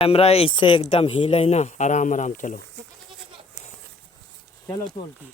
Camera इससे एकदम हिले ना, आराम आराम चलो चलो तोड़ की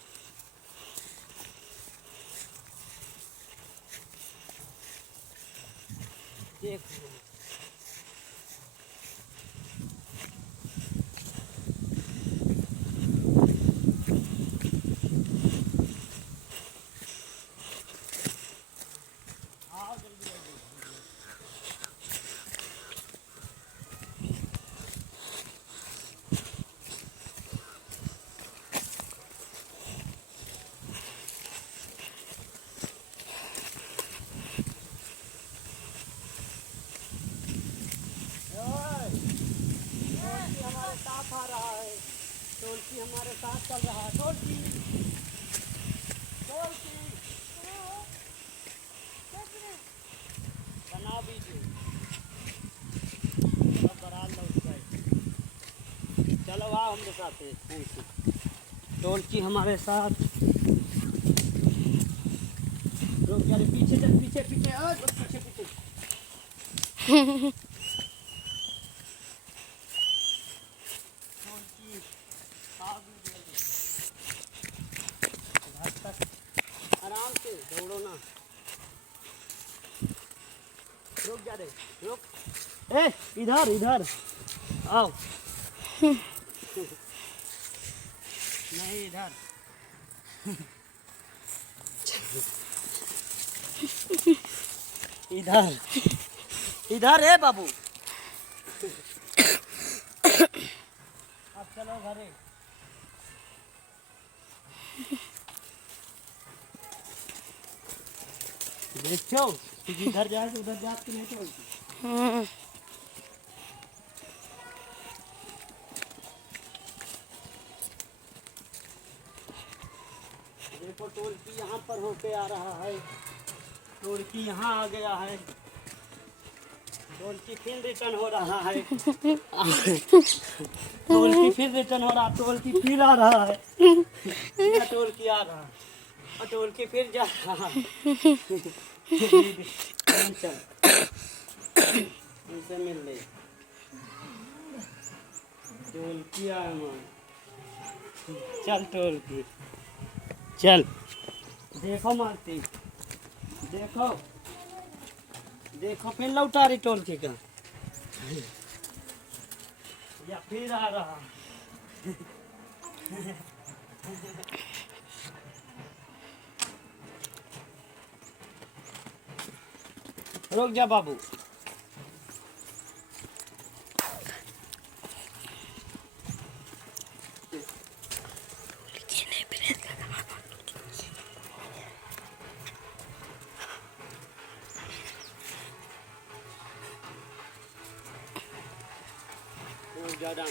साथ आ रहा है, टोलकी हमारे साथ चल रहा है। टोलकी टोलकी बना दीजिए, बराल चलो आओ हमारे साथ। टोलकी हमारे साथ, रुक जा, पीछे चल, पीछे पीछे पीछे पीछे आराम से दौड़ो ना, रुक जा रे, रुक, ए इधर इधर आओ नहीं इधर इधर इधर है बाबू। अब चलो घरे। देखो इधर जाए तो उधर जाके नहीं चलती। देखो टोलकी यहाँ पर होके आ रहा है, टोलकी यहाँ आ गया है, टोलकी फिर रिटर्न हो रहा है टोलकी फिर रिटर्न हो रहा, टोलकी फिर आ रहा है, टोलकी आ रहा और टोलकी फिर जा रहा है। चल इनसे मिल ले, टोलकी आया मान, चल टोलकी चल, देखो मारती, देखो देखो फिर लौटा रही टोलकी का, या फिर आ रहा रुक जा बाबू। ज्यादा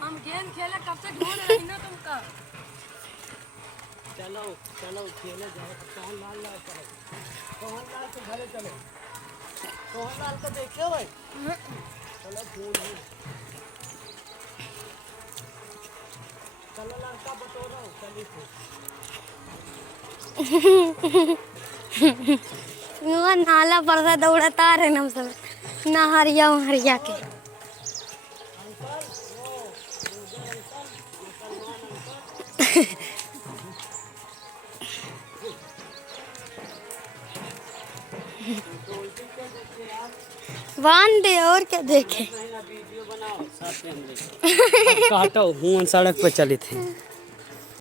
हम गेम खेले कब से ढूंढ रही ना तुमका। चलो चलो खेले जाओ, सोहन लाल लाल चलो, सोहन लाल के घरे चलो, सोहन लाल को देखो भाई, चलो ढूंढ चलो लड़का बटोरो चली वो नाला पर से दौड़ता रहे ना सब नहरिया हरिया के। बांध दे और क्या देखे। वीडियो बनाओ साथ में हम काटो, हुआ सड़क पे चली थी।